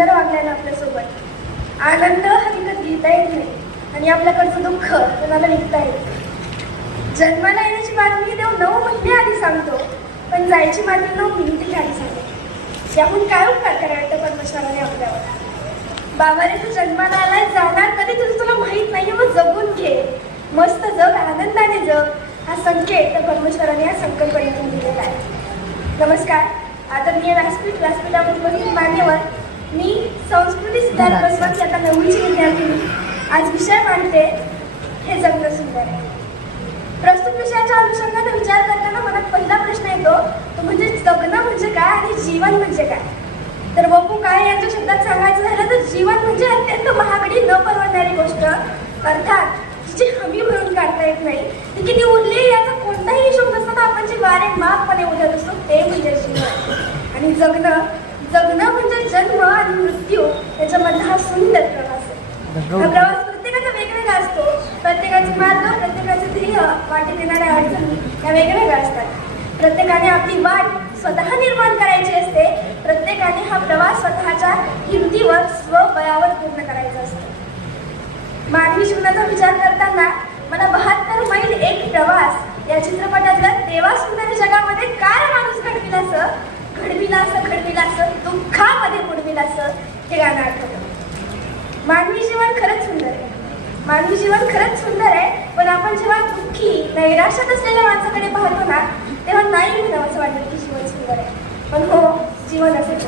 सुंदर वागलाय आपल्यासोबत. आनंद हा विकत घेता येत नाही आणि आपल्याकडचं दुःख कोणाला विकता येत जन्माला येण्याची बातमी देव नऊ महिने आधी सांगतो पण जायची बातमी नऊ मिनिटे आधी सांगतो. त्याहून काय उपकार करायला परमेश्वराने आपल्यावर बाबाने तू जन्माला आलाय जाणार कधी तुझं तुला माहीत नाही मग जगून घे. मस्त जग आनंदाने जग. हा संकेत त्या परमेश्वराने या संकल्पनेतून दिलेला आहे. नमस्कार. आदरणीय व्यासपीठ व्यासपीठामध्ये मान्यवर. मी संस्कृती सिद्धार्थ बसवंत आता नववीची विद्यार्थिनी आज विषय मांडते. हे जगणं सुंदर आहे. प्रस्तुत विषयाच्या अनुषंगाने विचार करताना मनात पहिला प्रश्न येतो तो म्हणजे जगणं म्हणजे काय आणि जीवन म्हणजे काय? तर बघू काय यांच्या शब्दात सांगायचं झालं तर जीवन म्हणजे अत्यंत महागडी न परवडणारी गोष्ट. अर्थात तिची हमी भरून काढता येत नाही. ती किती उरली याचा कोणताही हिशोब नसताना आपण जे वारे मापपणे उठत असतो ते म्हणजे जीवन. आणि जगणं जगणं म्हणजे जन्म आणि मृत्यू याच्यामधला हा सुंदर प्रवास आहे. हा प्रवास प्रत्येकाचा वेगवेगळा असतो. प्रत्येकाचे मार्ग प्रत्येकाचे ध्येय वाटेत येणाऱ्या अडचणी या वेगवेगळ्या असतात. प्रत्येकाने आपली वाट स्वतः निर्माण करायची असते. प्रत्येकाने हा प्रवास स्वतःच्या हिमतीवर स्वबळावर पूर्ण करायचा असतो. मानवी जीवनाचा विचार करताना मला बहात्तर मैल एक प्रवास या चित्रपटातलं देवा सुंदर जगामध्ये काय माणूस घडविला असं घडविला असं घडविला असं दुःखामध्ये बुडविला असं हे गाणं आठवतं मानवी जीवन खरंच सुंदर आहे मानवी जीवन खरंच सुंदर आहे पण आपण जेव्हा दुःखी नैराश्यात असलेल्या माणसाकडे पाहतो ना तेव्हा नाही म्हणावं असं वाटतं की जीवन सुंदर आहे. पण हो जीवन असेल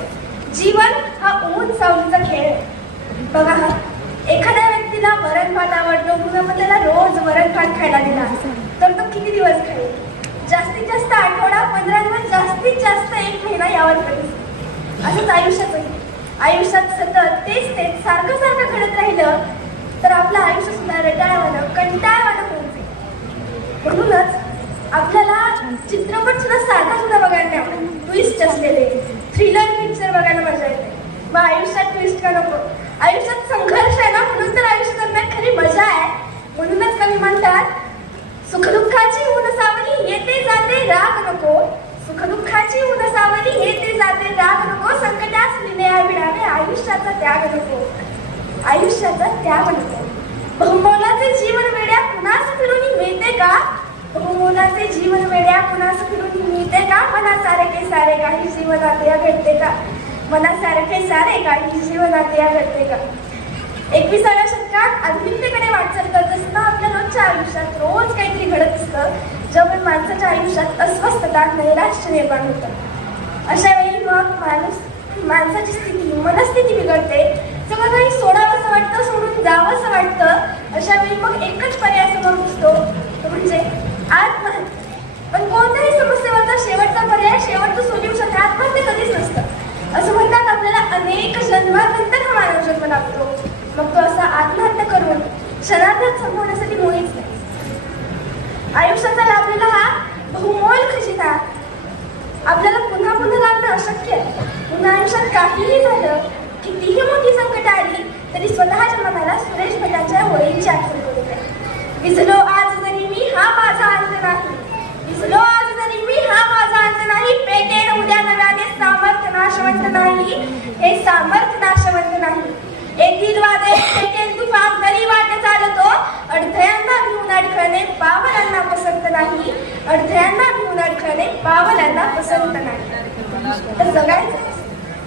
जीवन हा ऊन सावलीचा खेळ आहे. बघा हा एखाद्या व्यक्तीला वरण भात आवडतो म्हणून आपण त्याला रोज वरण भात खायला दिला तर तो किती दिवस खाईल? जास्तीत जास्त आठवडा पंधरा दिवस जास्तीत जास्त एक महिना यावर कधीच असंच आयुष्याचं आयुष्यात सतत तेच तेच सारखं सारखं घडत राहिलं तर आपलं आयुष्य सुद्धा रटाळवानं कंटाळवानं होऊन जाईल म्हणूनच आपल्याला चित्रपट सुद्धा साधा सुद्धा बघायला नाही ट्विस्ट असलेले थ्रिलर पिक्चर बघायला मजा येते. मग आयुष्यात ट्विस्ट का नको? आयुष्यात संघर्ष आहे ना म्हणून तर आयुष्य दरम्यान खरी मजा आहे. म्हणूनच कवी म्हणतात सुखदुःखाची ऊन सावली येते जाते राग नको. सुखदुःखाची ऊन सावली येते जाते राग नको. संकटास विनया विडावे आयुष्याचा त्याग नको. आयुष्याचा त्याग नको. मोलाचे जीवन वेड्या कुणास फिरून मिळते का? मोलाचे जीवन वेड्या कुणास फिरून मिळते का? मनासारखे सारे काही जीवनात या घडते का? मनासारखे सारे काही जीवनात या घडते का? एकविसाव्या शतकात अभिन्नतेकडे वाटचाल करत असताना आपल्या रोजच्या आयुष्यात रोज काहीतरी घडत असतं. ज्यामुळे माणसाच्या आयुष्यात अस्वस्थता नैराश्य निर्माण होतं. अशा वेळी मग माणूस माणसाची स्थिती मनस्थिती बिघडते सगळं काही सोडावं असं वाटतं सोडून जावं असं वाटतं अशा वेळी मग एकच पर्याय समोर दिसतो तो म्हणजे आत्महत्या पण कोणत्याही समस्येवरचा शेवटचा पर्याय शेवटचं सोल्युशन हे आत्महत्या कधीच नसतं असं म्हणतात आपल्याला अनेक जन्मानंतर हा मानव जन्म लागतो मग तो असा आत्महत्या करून क्षणार्धात संपवण्यासाठी मुळीच नाही आयुष्याचा लाभलेला हा बहुमोल खजिना. आपल्याला पुन्हा पुन्हा लाभणं अशक्य आहे. पुन्हा आयुष्यात काहीही झालं कितीही मोठी संकट आली तरी स्वतःच्या मनाला सुरेश भटाच्या पावलांना नाही. तर जगायचं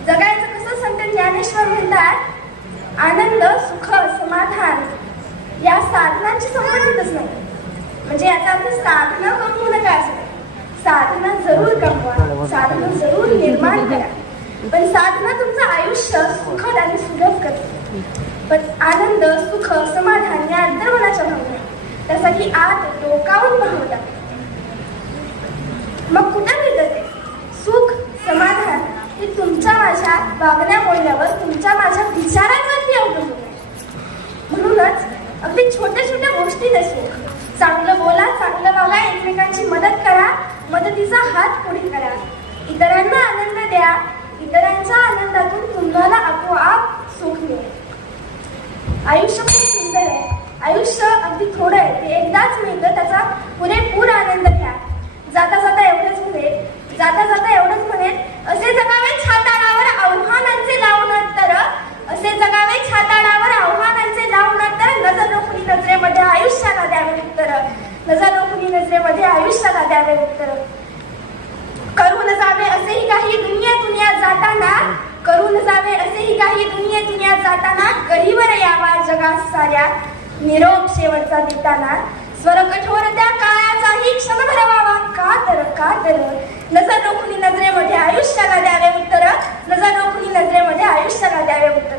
जगायचं कसं संत ज्ञानेश्वर म्हणतात? आनंद सुख समाधान या साधनांची संबंधितच नाही. म्हणजे याचा अर्थ साधना कमवू नका असं साधना जरूर कमवा. साधना जरूर निर्माण करा. पण साधना तुमचं आयुष्य सुखद आणि सुलभ करते पण आनंद सुख समाधान या अंतर्मनाच्या भावना त्यासाठी आत डोकावून पाहावं मग कुठं मिळतं ते सुख समाधान हे तुमच्या माझ्या वागण्या बोलण्यावर तुमच्या माझ्या विचारांवरती अवलंबून आहे. म्हणूनच अगदी छोट्या छोट्या गोष्टी सुख चांगलं बोला चांगलं वागा एकमेकांची मदत करा मदतीचा हात पुढे करा. इतरांना आनंद द्या इतरांच्या आनंदातून तुम्हाला आपोआप सुख मिळेल. आयुष्य खूप सुंदर आहे. आयुष्य अगदी थोडं आहे. ते एकदाच मिळतं त्याचा पुरेपूर आनंद घ्या. जाता जाता एवढंच म्हणेल जाता जाता एवढंच म्हणेल असे जगावे छाताडावर आव्हानांचे लावून तर असे जगावे छाताडावर आव्हानांचे लावून तर नजर रोखुनी नजरेमध्ये आयुष्याला द्यावे उत्तर नजर आयुष्याला द्यावे उत्तर करून जावे असेही काही दुनिया दुनिया जाताना करून जावे असेही काही दुनिया दुनिया जाताना गरीवर यावा जगात साऱ्या निरोप शेवटचा देताना. स्वर कठोर त्या काळाचाही क्षण भरवावा. का तर का तर? नजर रोखुनी नजरेमध्ये आयुष्याला द्यावे उत्तर. नजर रोखुनी नजरेमध्ये आयुष्याला द्यावे उत्तर.